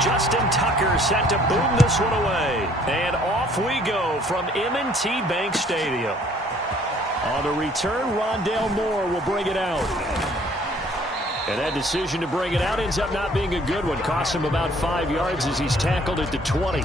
Justin Tucker set to boom this one away. And off we go from M&T Bank Stadium. On the return, Rondale Moore will bring it out. And that decision to bring it out ends up not being a good one. Costs him about 5 yards as he's tackled at the 20.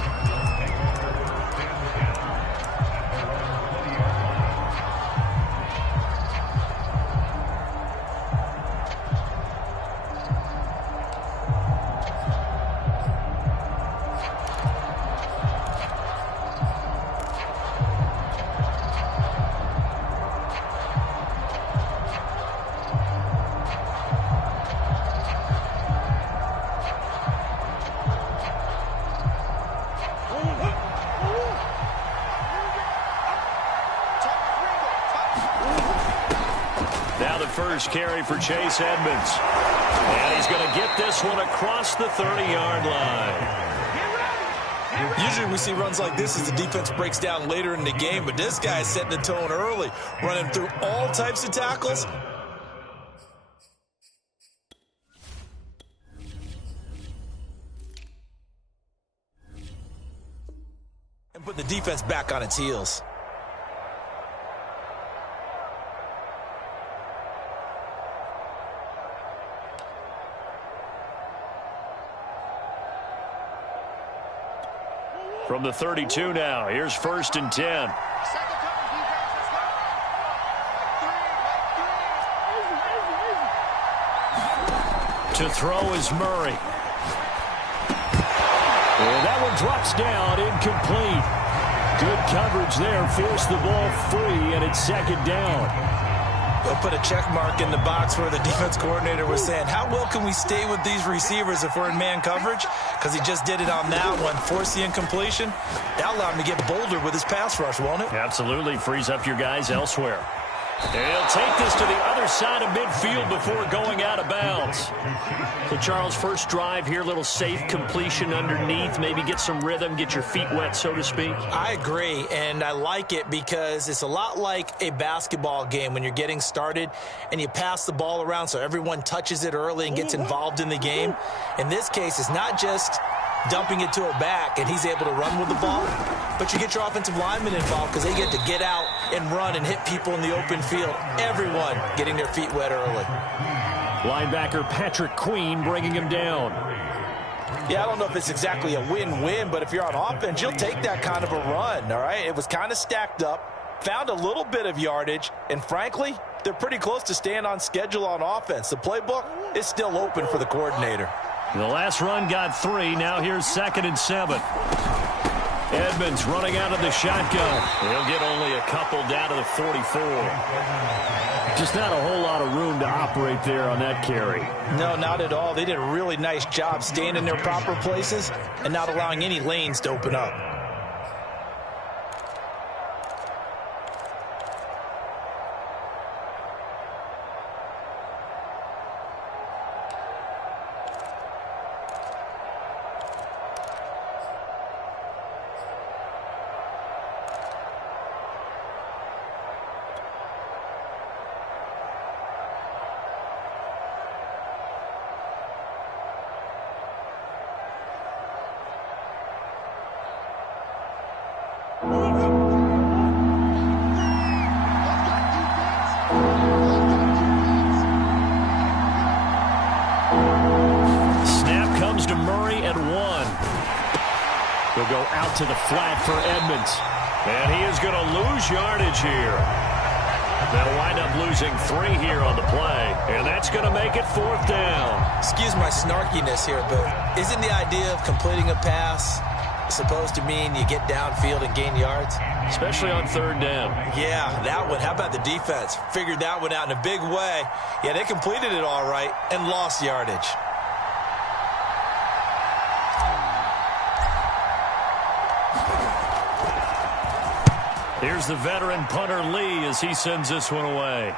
Now the first carry for Chase Edmonds. And he's going to get this one across the 30-yard line. Usually we see runs like this as the defense breaks down later in the game, but this guy is setting the tone early, running through all types of tackles. And put the defense back on its heels. From the 32 now, here's 1st and 10. To throw is Murray. And that one drops down, incomplete. Good coverage there, forced the ball free, and it's 2nd down. They'll put a check mark in the box where the defense coordinator was saying, how well can we stay with these receivers if we're in man coverage? Because he just did it on that one, forced the incompletion. That allowed him to get bolder with his pass rush, won't it? Absolutely, frees up your guys elsewhere. He'll take this to the other side of midfield before going out of bounds. So, Charles, first drive here, little safe completion underneath. Maybe get some rhythm, get your feet wet, so to speak. I agree, and I like it because it's a lot like a basketball game when you're getting started and you pass the ball around so everyone touches it early and gets involved in the game. In this case, it's not just dumping it to a back and he's able to run with the ball, but you get your offensive linemen involved because they get to get out and run and hit people in the open field. Everyone getting their feet wet early. Linebacker Patrick Queen bringing him down. Yeah, I don't know if it's exactly a win-win, but if you're on offense, you'll take that kind of a run, all right? It was kind of stacked up, found a little bit of yardage, and frankly, they're pretty close to staying on schedule on offense. The playbook is still open for the coordinator. The last run got 3. Now here's 2nd and 7. Edmonds running out of the shotgun. He'll get only a couple down to the 44. Just not a whole lot of room to operate there on that carry. No, not at all. They did a really nice job staying in their proper places and not allowing any lanes to open up. They'll go out to the flat for Edmonds. And he is going to lose yardage here. They'll wind up losing 3 here on the play. And that's going to make it 4th down. Excuse my snarkiness here, but isn't the idea of completing a pass supposed to mean you get downfield and gain yards? Especially on 3rd down. Yeah, that one. How about the defense? Figured that one out in a big way. Yeah, they completed it all right and lost yardage. Here's the veteran punter Lee as he sends this one away.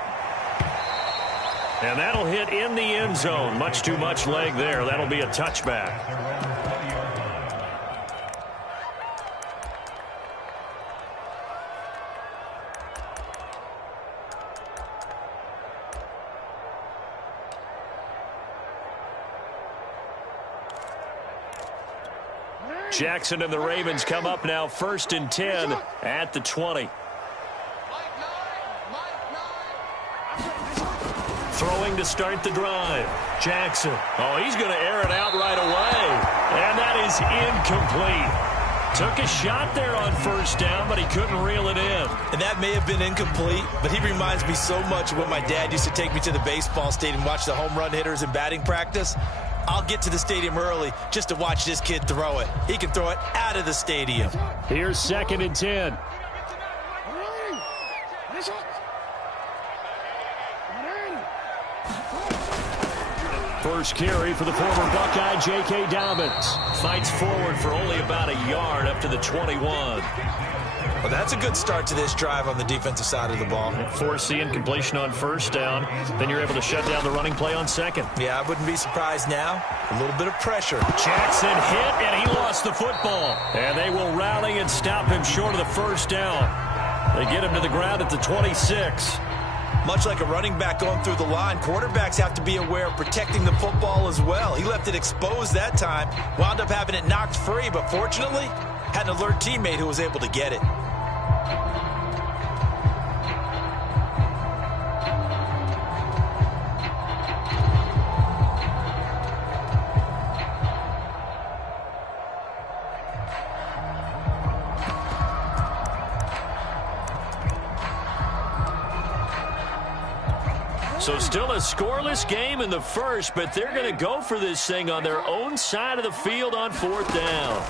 And that'll hit in the end zone. Much too much leg there. That'll be a touchback. Jackson and the Ravens come up now 1st and 10 at the 20. Throwing to start the drive. Jackson. Oh, he's going to air it out right away. And that is incomplete. Took a shot there on 1st down, but he couldn't reel it in. And that may have been incomplete, but he reminds me so much of when my dad used to take me to the baseball stadium and watch the home run hitters in batting practice. I'll get to the stadium early just to watch this kid throw it. He can throw it out of the stadium. Here's 2nd and 10. First carry for the former Buckeye, J.K. Dobbins. Fights forward for only about a yard up to the 21. Well, that's a good start to this drive on the defensive side of the ball. Force the incompletion on 1st down. Then you're able to shut down the running play on 2nd. Yeah, I wouldn't be surprised now. A little bit of pressure. Jackson hit, and he lost the football. And they will rally and stop him short of the 1st down. They get him to the ground at the 26. Much like a running back going through the line, quarterbacks have to be aware of protecting the football as well. He left it exposed that time, wound up having it knocked free, but fortunately, had an alert teammate who was able to get it. So still a scoreless game in the first, but they're going to go for this thing on their own side of the field on 4th down.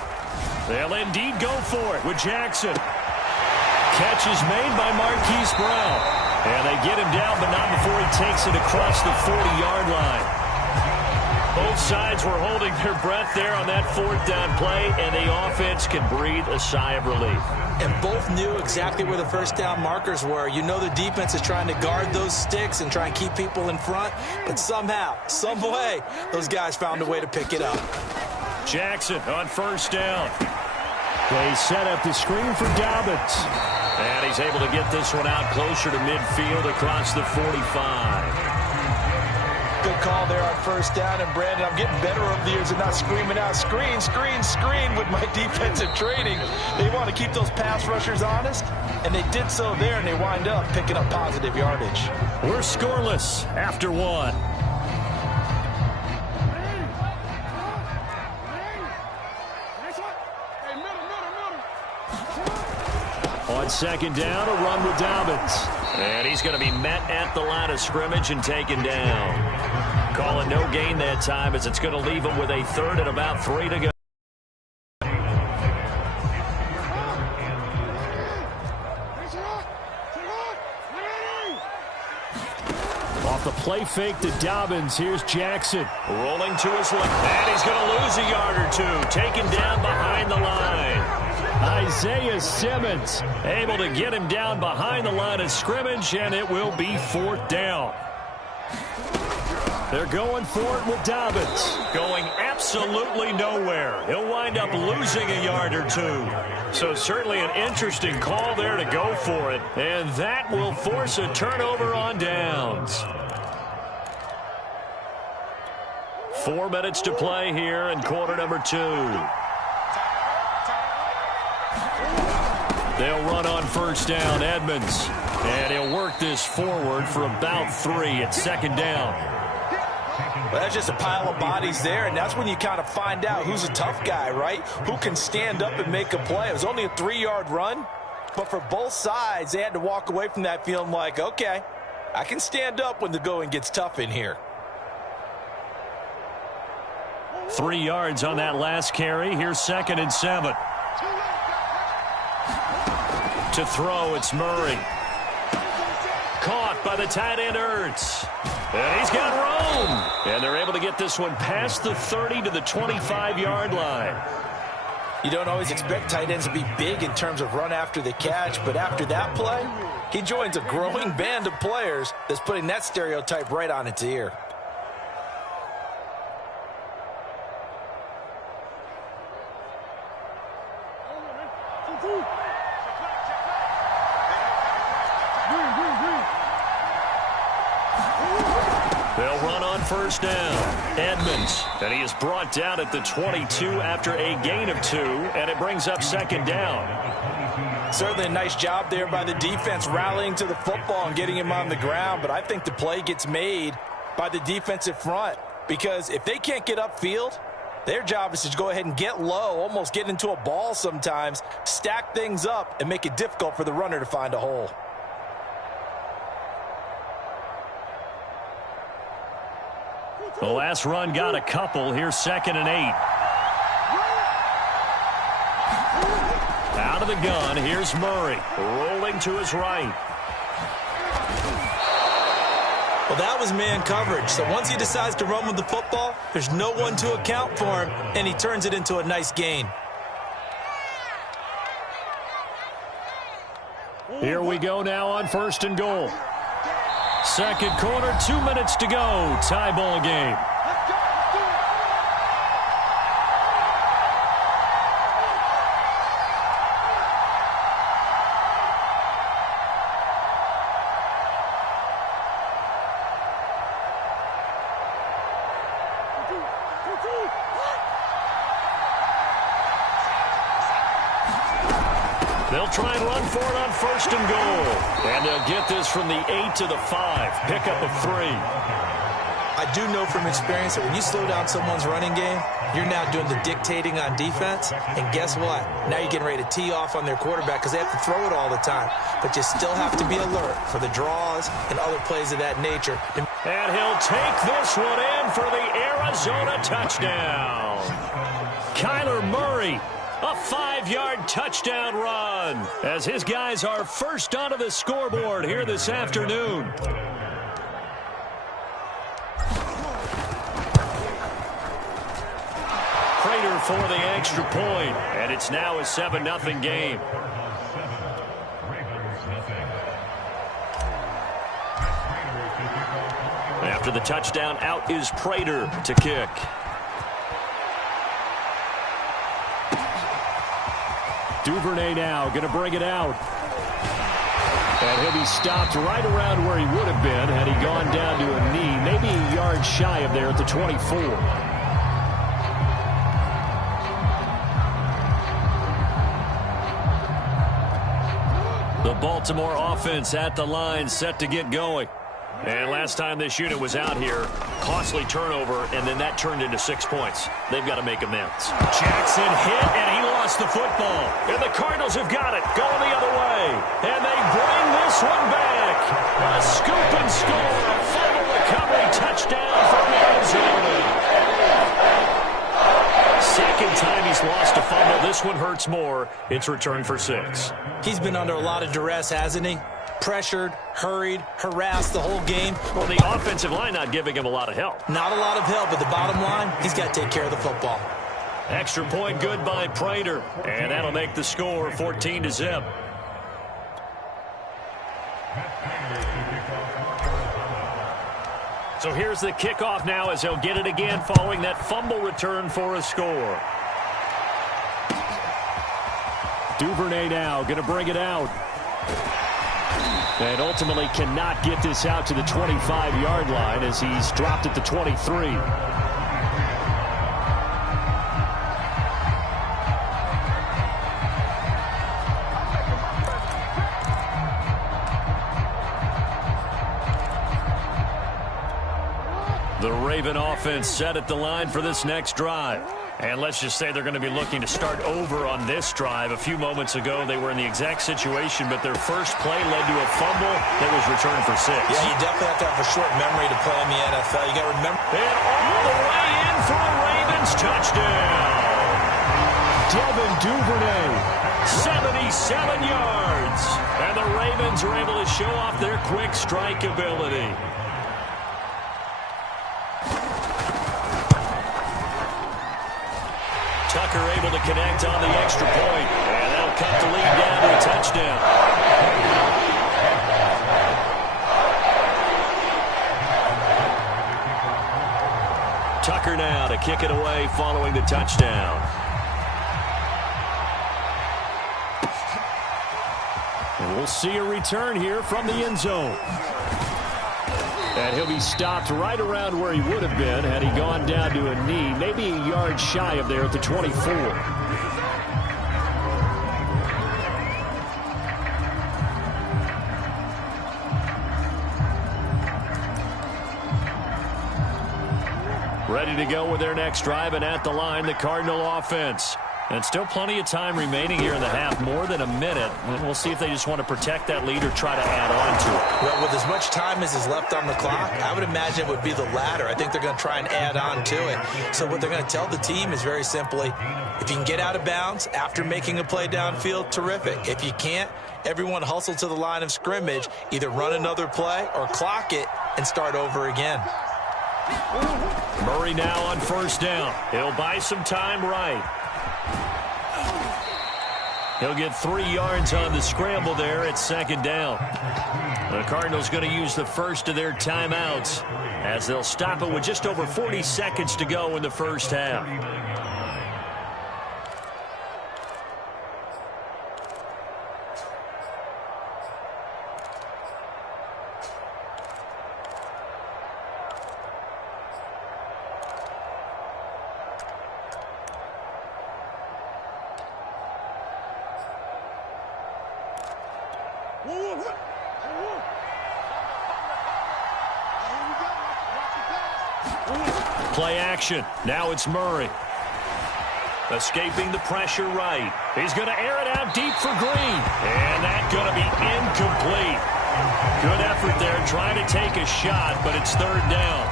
They'll indeed go for it with Jackson. Catch is made by Marquise Brown. And they get him down, but not before he takes it across the 40-yard line. Both sides were holding their breath there on that 4th down play, and the offense can breathe a sigh of relief. And both knew exactly where the 1st down markers were. You know the defense is trying to guard those sticks and try and keep people in front, but somehow, some way, those guys found a way to pick it up. Jackson on 1st down. They set up the screen for Dobbins. And he's able to get this one out closer to midfield across the 45. Good call there on 1st down, and Brandon, I'm getting better over the years and not screaming out, screen, screen, screen with my defensive training. They want to keep those pass rushers honest, and they did so there, and they wind up picking up positive yardage. We're scoreless after 1. On 2nd down, a run with Dobbins. And he's going to be met at the line of scrimmage and taken down. Calling no gain that time as it's going to leave him with a 3rd and about 3 to go. Off the play fake to Dobbins. Here's Jackson. Rolling to his left. And he's going to lose a yard or 2. Taken down behind the line. Isaiah Simmons able to get him down behind the line of scrimmage, and it will be 4th down. They're going for it with Dobbins. Going absolutely nowhere. He'll wind up losing a yard or 2. So certainly an interesting call there to go for it. And that will force a turnover on downs. 4 minutes to play here in quarter number 2. They'll run on 1st down, Edmonds. And he'll work this forward for about 3 at 2nd down. Well, that's just a pile of bodies there, and that's when you kind of find out who's a tough guy, right? Who can stand up and make a play. It was only a 3-yard run, but for both sides, they had to walk away from that feeling like, okay, I can stand up when the going gets tough in here. 3 yards on that last carry. Here's 2nd and 7. To throw, it's Murray. Caught by the tight end, Ertz. And he's got room. And they're able to get this one past the 30 to the 25-yard line. You don't always expect tight ends to be big in terms of run after the catch, but after that play, he joins a growing band of players that's putting that stereotype right on its ear. They'll run on first down. Edmonds, and he is brought down at the 22 after a gain of 2, and it brings up second down. Certainly a nice job there by the defense rallying to the football and getting him on the ground, but I think the play gets made by the defensive front because if they can't get upfield, their job is to go ahead and get low, almost get into a ball sometimes, stack things up, and make it difficult for the runner to find a hole. The last run got a couple. Here's 2nd and 8. Out of the gun, here's Murray, rolling to his right. Well, that was man coverage. So once he decides to run with the football, there's no one to account for him, and he turns it into a nice gain. Here we go now on 1st and goal. Second quarter, 2 minutes to go. Tie ball game. They'll try and run for it on 1st and goal. And they'll get this from the 8 to the 5. Pickup of 3. I do know from experience that when you slow down someone's running game, you're now doing the dictating on defense. And guess what? Now you're getting ready to tee off on their quarterback because they have to throw it all the time. But you still have to be alert for the draws and other plays of that nature. And he'll take this one in for the Arizona touchdown. Kyler Murray, a 5-yard touchdown run as his guys are first onto the scoreboard here this afternoon. Prater for the extra point, and it's now a 7-0 game. After the touchdown, out is Prater to kick. Duvernay now going to bring it out. And he'll be stopped right around where he would have been had he gone down to a knee, maybe a yard shy of there at the 24. The Baltimore offense at the line, set to get going. And last time this unit was out here, costly turnover, and then that turned into 6 points. They've got to make amends. Jackson hit, and he lost the football. And the Cardinals have got it, going the other way. And they bring this one back. A scoop and score, a fumble recovery touchdown for Arizona. Second time he's lost a fumble. This one hurts more. It's returned for 6. He's been under a lot of duress, hasn't he? Pressured, hurried, harassed the whole game. Well, the offensive line not giving him a lot of help. Not a lot of help, but the bottom line, he's got to take care of the football. Extra point good by Prater, and that'll make the score 14-0. So here's the kickoff now as he'll get it again following that fumble return for a score. Duvernay now going to bring it out. And ultimately cannot get this out to the 25-yard line as he's dropped at the 23. The Raven offense set at the line for this next drive. And let's just say they're going to be looking to start over on this drive. A few moments ago, they were in the exact situation, but their first play led to a fumble that was returned for 6. Yeah, you definitely have to have a short memory to play in the NFL. You got to remember. And all the way in for a Ravens touchdown. Devin Duvernay, 77 yards. And the Ravens are able to show off their quick strike ability. Tucker able to connect on the extra point, and that'll cut the lead down to a touchdown. Tucker now to kick it away following the touchdown. And we'll see a return here from the end zone. And he'll be stopped right around where he would have been had he gone down to a knee, maybe a yard shy of there at the 24. Ready to go with their next drive, and at the line, the Cardinal offense. And still plenty of time remaining here in the half, more than a minute. And we'll see if they just want to protect that lead or try to add on to it. Well, with as much time as is left on the clock, I would imagine it would be the latter. I think they're going to try and add on to it. So what they're going to tell the team is very simply, if you can get out of bounds after making a play downfield, terrific. If you can't, everyone hustle to the line of scrimmage, either run another play or clock it and start over again. Murray now on first down. He'll buy some time right. He'll get 3 yards on the scramble there at second down. The Cardinals going to use the first of their timeouts as they'll stop it with just over 40 seconds to go in the first half. Play action. Now it's Murray. Escaping the pressure right. He's going to air it out deep for Green. And that's going to be incomplete. Good effort there trying to take a shot, but it's third down.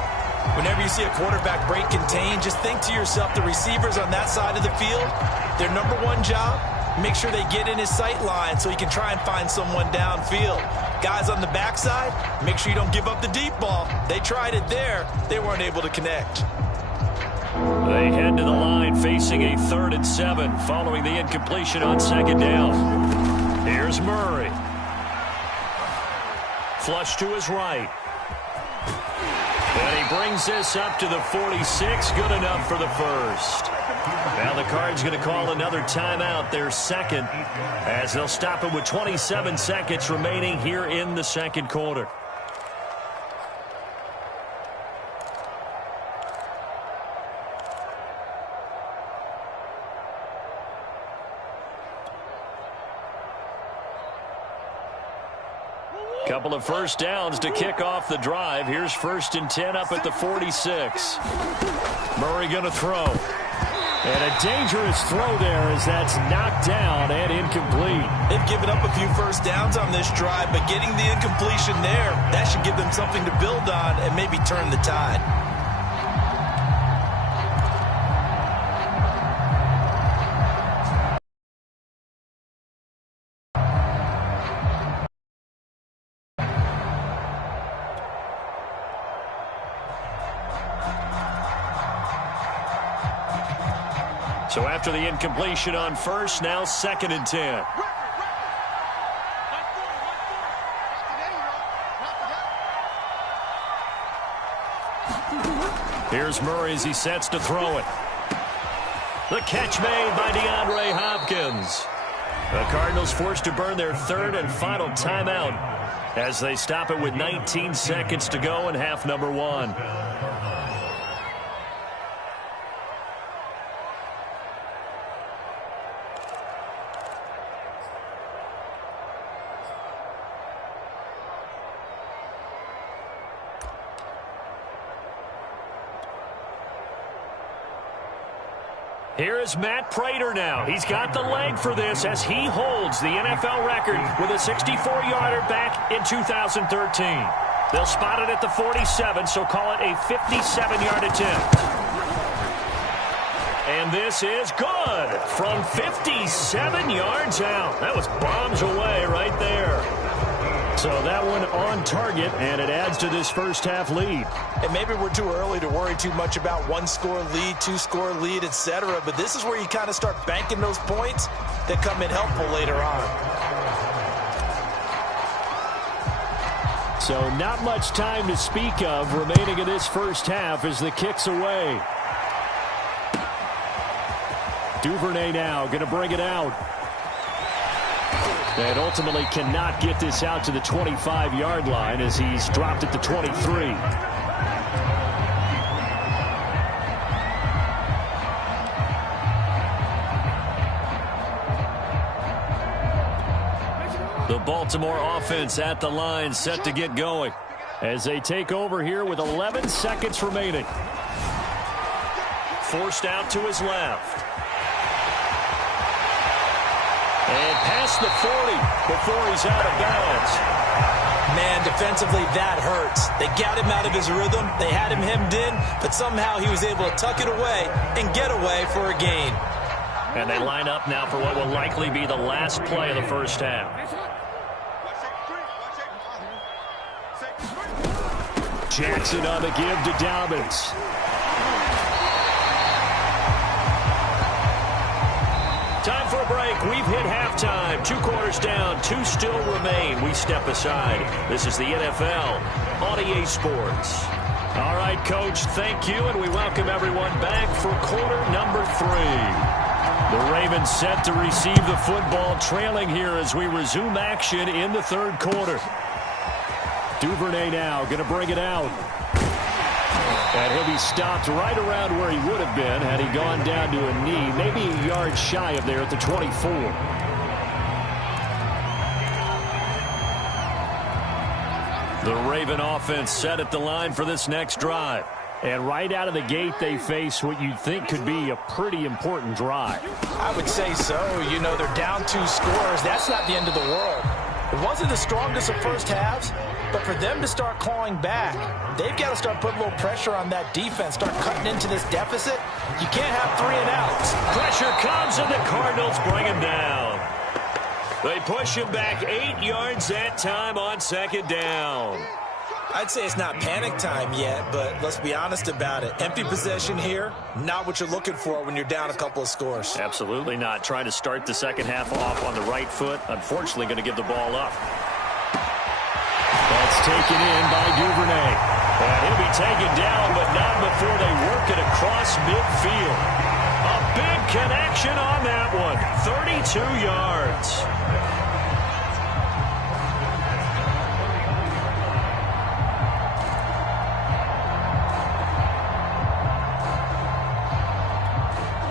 Whenever you see a quarterback break contain, just think to yourself, the receivers on that side of the field, their number one job, make sure they get in his sight line so he can try and find someone downfield. Guys on the backside, make sure you don't give up the deep ball. They tried it there. They weren't able to connect. They head to the line facing a 3rd and 7 following the incompletion on second down. Here's Murray. Flush to his right. And he brings this up to the 46. Good enough for the first. Now the Cards going to call another timeout, their second, as they'll stop it with 27 seconds remaining here in the second quarter. Couple of first downs to kick off the drive. Here's 1st and 10 up at the 46. Murray going to throw. And a dangerous throw there as that's knocked down and incomplete. They've given up a few first downs on this drive, but getting the incompletion there, that should give them something to build on and maybe turn the tide. So after the incompletion on first, now 2nd and 10. Here's Murray as he sets to throw it. The catch made by DeAndre Hopkins. The Cardinals forced to burn their 3rd and final timeout as they stop it with 19 seconds to go in half number 1. Here is Matt Prater now. He's got the leg for this as he holds the NFL record with a 64-yarder back in 2013. They'll spot it at the 47, so call it a 57-yard attempt. And this is good from 57 yards out. That was bombs away right there. So that one on target, and it adds to this first half lead. And maybe we're too early to worry too much about 1-score lead, 2-score lead, etc. But this is where you kind of start banking those points that come in helpful later on. So not much time to speak of remaining in this first half as the kick's away. Duvernay now going to bring it out. And ultimately cannot get this out to the 25-yard line as he's dropped it to 23. The Baltimore offense at the line, set to get going as they take over here with 11 seconds remaining. Forced out to his left. And past the 40 before he's out of bounds. Man, defensively, that hurts. They got him out of his rhythm. They had him hemmed in, but somehow he was able to tuck it away and get away for a gain. And they line up now for what will likely be the last play of the first half. Jackson on the give to Dobbins. Time for a break. We've hit halftime. 2 quarters down. 2 still remain. We step aside. This is the NFL on EA Sports. All right, Coach, thank you, and we welcome everyone back for quarter number 3. The Ravens set to receive the football, trailing here as we resume action in the third quarter. Duvernay now going to bring it out. And he'll be stopped right around where he would have been had he gone down to a knee, maybe a yard shy of there at the 24. The Raven offense set at the line for this next drive. And right out of the gate, they face what you'd think could be a pretty important drive. I would say so. You know, they're down 2 scores. That's not the end of the world. It wasn't the strongest of first halves, but for them to start clawing back, they've got to start putting a little pressure on that defense, start cutting into this deficit. You can't have 3 and outs. Pressure comes, and the Cardinals bring him down. They push him back 8 yards that time on second down. I'd say it's not panic time yet, but let's be honest about it. Empty possession here, not what you're looking for when you're down a couple of scores. Absolutely not. Trying to start the second half off on the right foot. Unfortunately, going to give the ball up. That's taken in by Duvernay. And he'll be taken down, but not before they work it across midfield. A big connection on that one. 32 yards.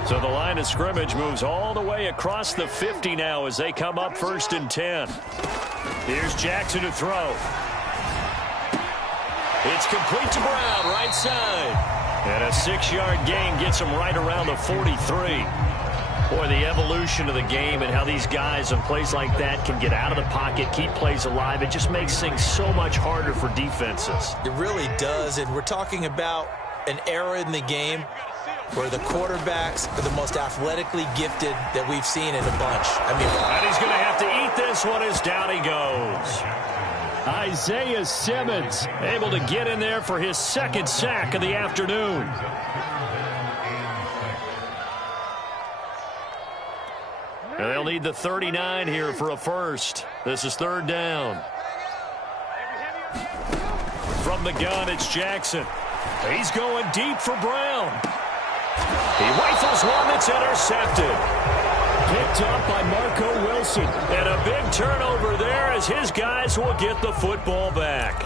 So the line of scrimmage moves all the way across the 50 now as they come up 1st and 10. Here's Jackson to throw. It's complete to Brown, right side. And a 6-yard gain gets him right around the 43. Boy, the evolution of the game and how these guys in plays like that can get out of the pocket, keep plays alive, it just makes things so much harder for defenses. It really does, and we're talking about an era in the game where the quarterbacks are the most athletically gifted that we've seen in a bunch. And he's going to have to eat this one as down he goes. Isaiah Simmons able to get in there for his 2nd sack of the afternoon. And they'll need the 39 here for a first. This is 3rd down. From the gun, it's Jackson. He's going deep for Brown. He rifles one that's intercepted. Picked up by Marco Wilson. And a big turnover there as his guys will get the football back.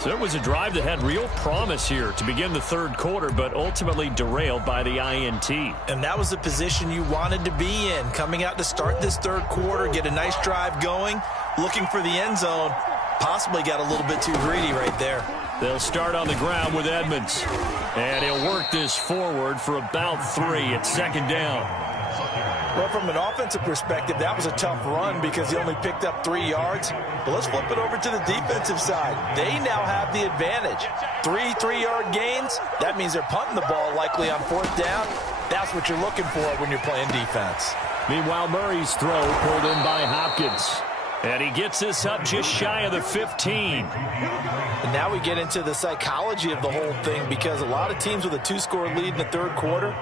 So it was a drive that had real promise here to begin the 3rd quarter, but ultimately derailed by the INT. And that was the position you wanted to be in. Coming out to start this 3rd quarter, get a nice drive going, looking for the end zone. Possibly got a little bit too greedy right there. They'll start on the ground with Edmonds. And he'll work this forward for about 3 at 2nd down. Well, from an offensive perspective, that was a tough run because he only picked up 3 yards. But let's flip it over to the defensive side. They now have the advantage. 3 3-yard gains. That means they're punting the ball likely on 4th down. That's what you're looking for when you're playing defense. Meanwhile, Murray's throw pulled in by Hopkins. And he gets this up just shy of the 15. And now we get into the psychology of the whole thing because a lot of teams with a 2-score lead in the 3rd quarter,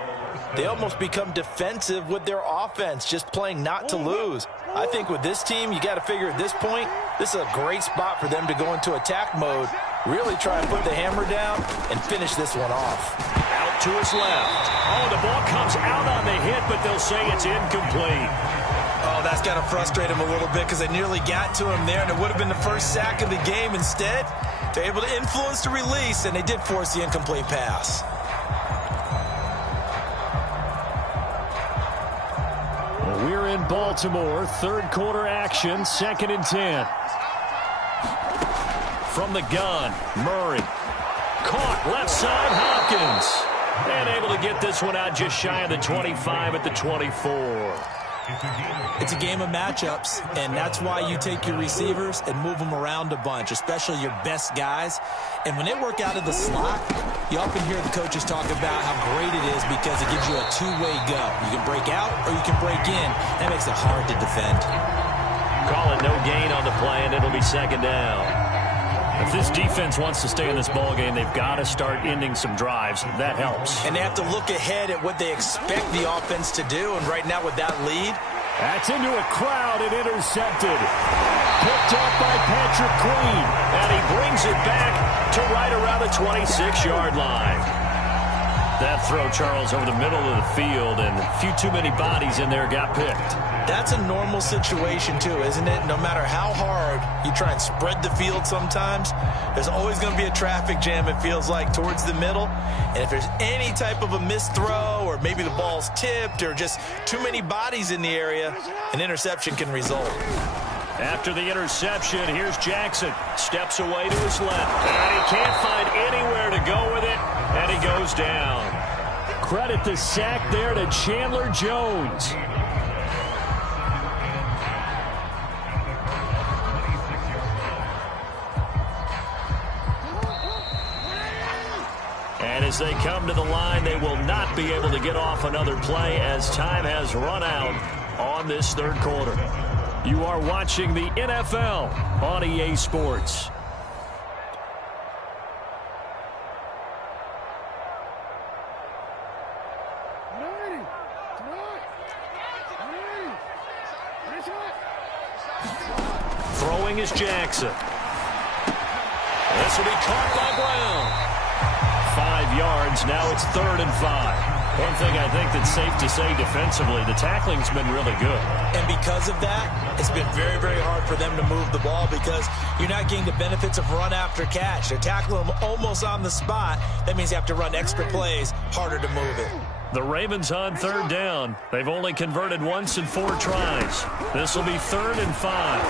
they almost become defensive with their offense, just playing not to lose. I think with this team, you got to figure at this point, this is a great spot for them to go into attack mode, really try and put the hammer down and finish this one off. Out to his left. Oh, the ball comes out on the hit, but they'll say it's incomplete. Oh, that's got to frustrate him a little bit because they nearly got to him there, and it would have been the first sack of the game. Instead, they're able to influence the release, and they did force the incomplete pass. Well, we're in Baltimore. Third quarter action, 2nd and 10. From the gun, Murray. Caught left side, Hopkins. And able to get this one out just shy of the 25 at the 24. It's a game of matchups, and that's why you take your receivers and move them around a bunch, especially your best guys. And when they work out of the slot, you often hear the coaches talk about how great it is because it gives you a two-way go. You can break out or you can break in. That makes it hard to defend. Call it no gain on the play, and it'll be 2nd down. If this defense wants to stay in this ballgame, they've got to start ending some drives. That helps. And they have to look ahead at what they expect the offense to do. And right now with that lead, that's into a crowd and intercepted. Picked up by Patrick Queen. And he brings it back to right around the 26-yard line. That throw, Charles, over the middle of the field, and a few too many bodies in there got picked. That's a normal situation, too, isn't it? No matter how hard you try and spread the field sometimes, there's always going to be a traffic jam, it feels like, towards the middle. And if there's any type of a missed throw or maybe the ball's tipped or just too many bodies in the area, an interception can result. After the interception, here's Jackson. Steps away to his left. And he can't find anywhere to go with it. And he goes down. Credit the sack there to Chandler Jones. And as they come to the line, they will not be able to get off another play as time has run out on this third quarter. You are watching the NFL on EA Sports. Throwing is Jackson. This will be caught by Brown. 5 yards. Now it's 3rd and 5. One thing I think that's safe to say defensively, the tackling's been really good. And because of that, it's been very, very hard for them to move the ball because you're not getting the benefits of run after catch. They're tackling them almost on the spot. That means you have to run extra plays, harder to move it. The Ravens on 3rd down. They've only converted once in 4 tries. This will be 3rd and 5.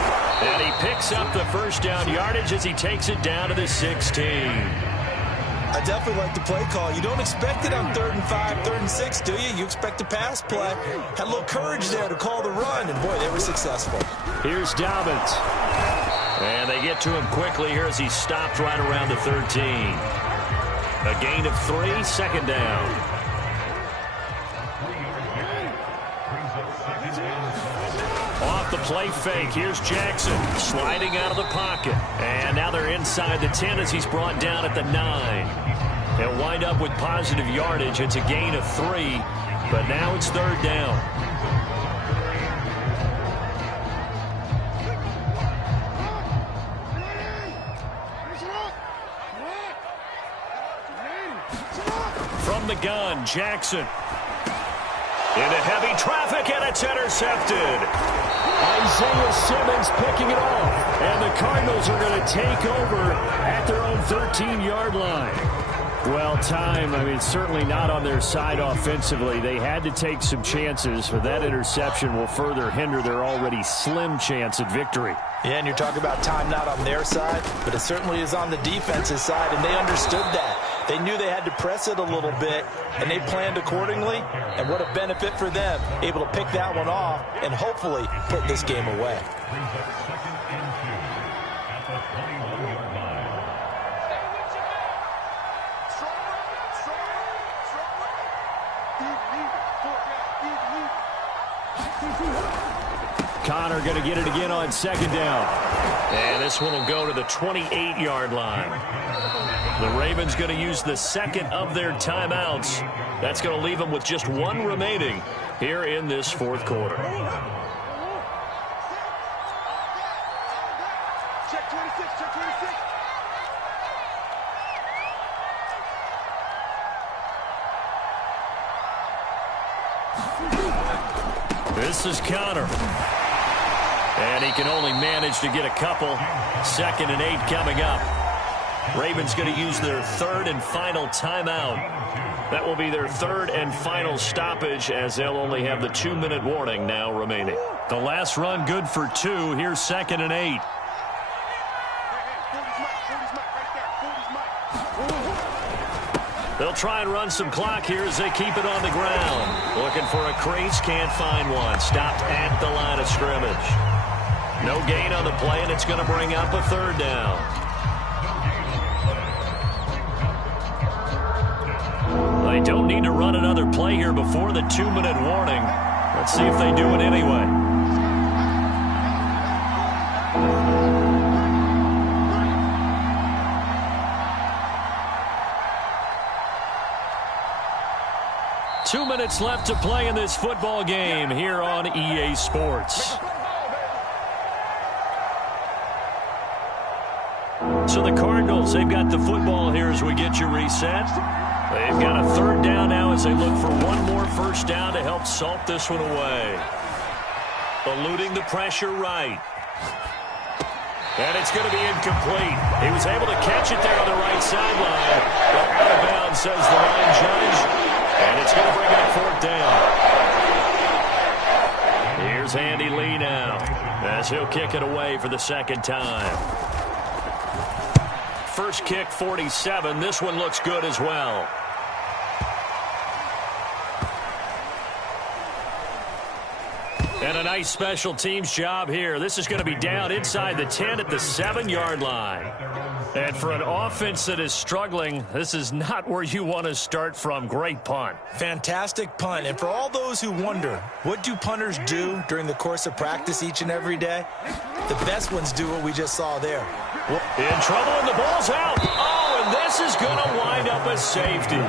And he picks up the first down yardage as he takes it down to the 16. I definitely like the play call. You don't expect it on 3rd and 5, 3rd and 6, do you? You expect a pass play. Had a little courage there to call the run, and boy, they were successful. Here's Dobbins. And they get to him quickly here as he stopped right around the 13. A gain of 3, 2nd down. Off the play fake, here's Jackson sliding out of the pocket. And now they're inside the 10 as he's brought down at the 9. They'll wind up with positive yardage. It's a gain of 3, but now it's 3rd down. From the gun, Jackson. Into heavy traffic, and it's intercepted. Isaiah Simmons picking it off. And the Cardinals are going to take over at their own 13-yard line. Well, time, certainly not on their side offensively. They had to take some chances, but that interception will further hinder their already slim chance at victory. Yeah, and you're talking about time not on their side, but it certainly is on the defense's side, and they understood that. They knew they had to press it a little bit, and they planned accordingly, and what a benefit for them, able to pick that one off and hopefully put this game away. Connor going to get it again on 2nd down. And this one will go to the 28-yard line. The Ravens going to use the 2nd of their timeouts. That's going to leave them with just 1 remaining here in this 4th quarter. Check 26, check 26. This is Connor. And he can only manage to get a couple. 2nd and 8 coming up. Ravens going to use their 3rd and final timeout. That will be their 3rd and final stoppage, as they'll only have the 2-minute warning now remaining. The last run good for 2. Here's 2nd and 8. They'll try and run some clock here as they keep it on the ground. Looking for a crease, can't find one. Stopped at the line of scrimmage. No gain on the play, and it's going to bring up a 3rd down. They don't need to run another play here before the 2-minute warning. Let's see if they do it anyway. Two minutes left to play in this football game here on EA Sports. So the Cardinals, they've got the football here as we get you reset. They've got a 3rd down now as they look for one more 1st down to help salt this one away. Eluding the pressure right. And it's going to be incomplete. He was able to catch it there on the right sideline. But out of bounds, says the line judge. And it's going to bring up 4th down. Here's Andy Lee now as he'll kick it away for the 2nd time. First kick, 47. This one looks good as well. And a nice special teams job here. This is going to be down inside the 10 at the 7-yard line. And for an offense that is struggling, this is not where you want to start from. Great punt. Fantastic punt. And for all those who wonder, what do punters do during the course of practice each and every day? The best ones do what we just saw there. In trouble, and the ball's out. Oh, and this is going to wind up a safety.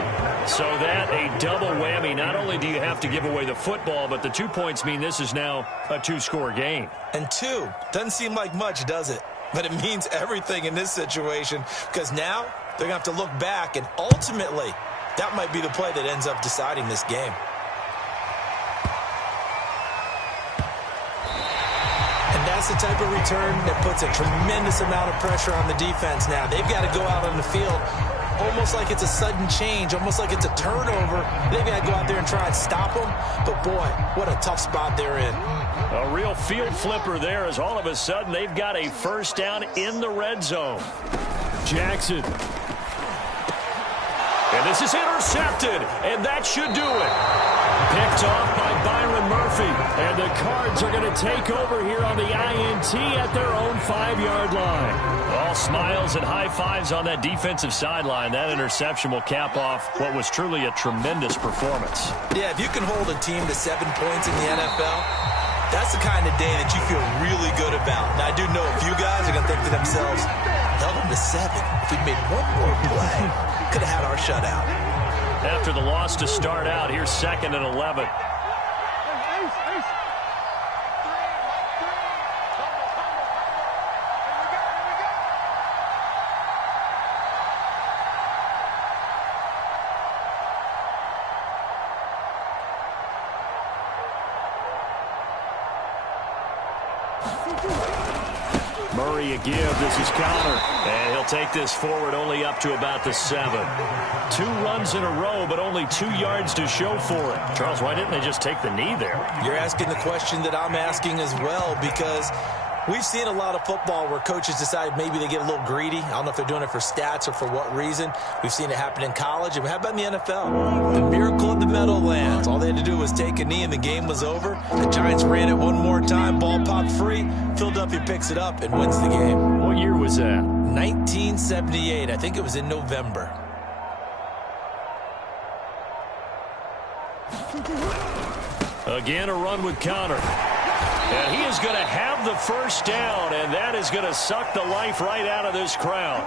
So that a double whammy. Not only do you have to give away the football, but the 2 points mean this is now a 2-score game. And 2 doesn't seem like much, does it? But it means everything in this situation, because now they're going to have to look back, and ultimately that might be the play that ends up deciding this game. And that's the type of return that puts a tremendous amount of pressure on the defense now. They've got to go out on the field almost like it's a sudden change, almost like it's a turnover. They've got to go out there and try and stop them. But, boy, what a tough spot they're in. A real field flipper there as all of a sudden they've got a 1st down in the red zone. Jackson. And this is intercepted, and that should do it. Picked off by Byron Murphy. And the Cards are going to take over here on the INT at their own 5-yard line. All smiles and high fives on that defensive sideline. That interception will cap off what was truly a tremendous performance. Yeah, if you can hold a team to 7 points in the NFL, that's the kind of day that you feel really good about. Now, I do know a few guys are going to think to themselves, held them to 7. If we made one more play, could have had our shutout. After the loss to start out, here's 2nd and 11. Murray a give. This is Connor. And he'll take this forward only up to about the 7. 2 runs in a row, but only 2 yards to show for it. Charles, why didn't they just take the knee there? You're asking the question that I'm asking as well, because we've seen a lot of football where coaches decide maybe they get a little greedy. I don't know if they're doing it for stats or for what reason. We've seen it happen in college. And how about in the NFL? The miracle of the Meadowlands. All they had to do was take a knee and the game was over. The Giants ran it one more time. Ball popped free. Philadelphia picks it up and wins the game. What year was that? 1978. I think it was in November. Again, a run with Connor. And he is going to have the 1st down, and that is going to suck the life right out of this crowd.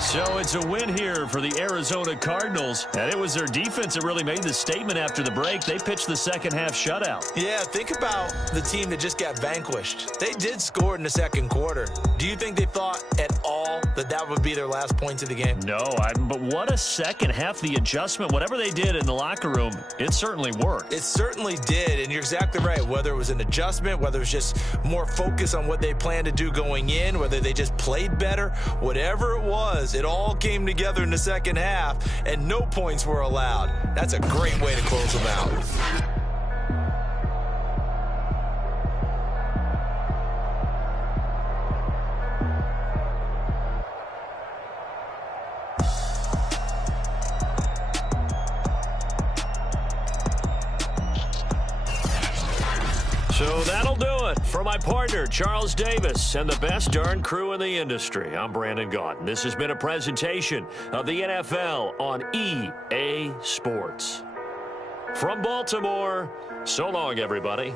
So it's a win here for the Arizona Cardinals, and it was their defense that really made the statement after the break. They pitched the second half shutout. Yeah, think about the team that just got vanquished. They did score in the second quarter. Do you think they thought at all that that would be their last points of the game? No, but what a second half. The adjustment, whatever they did in the locker room, it certainly worked. It certainly did, and you're exactly right. Whether it was an adjustment, whether it was just more focus on what they planned to do going in, whether they just played better, whatever it was, it all came together in the second half, and no points were allowed. That's a great way to close them out. So that'll do it. For my partner, Charles Davis, and the best darn crew in the industry, I'm Brandon Gaudin. This has been a presentation of the NFL on EA Sports. From Baltimore, so long, everybody.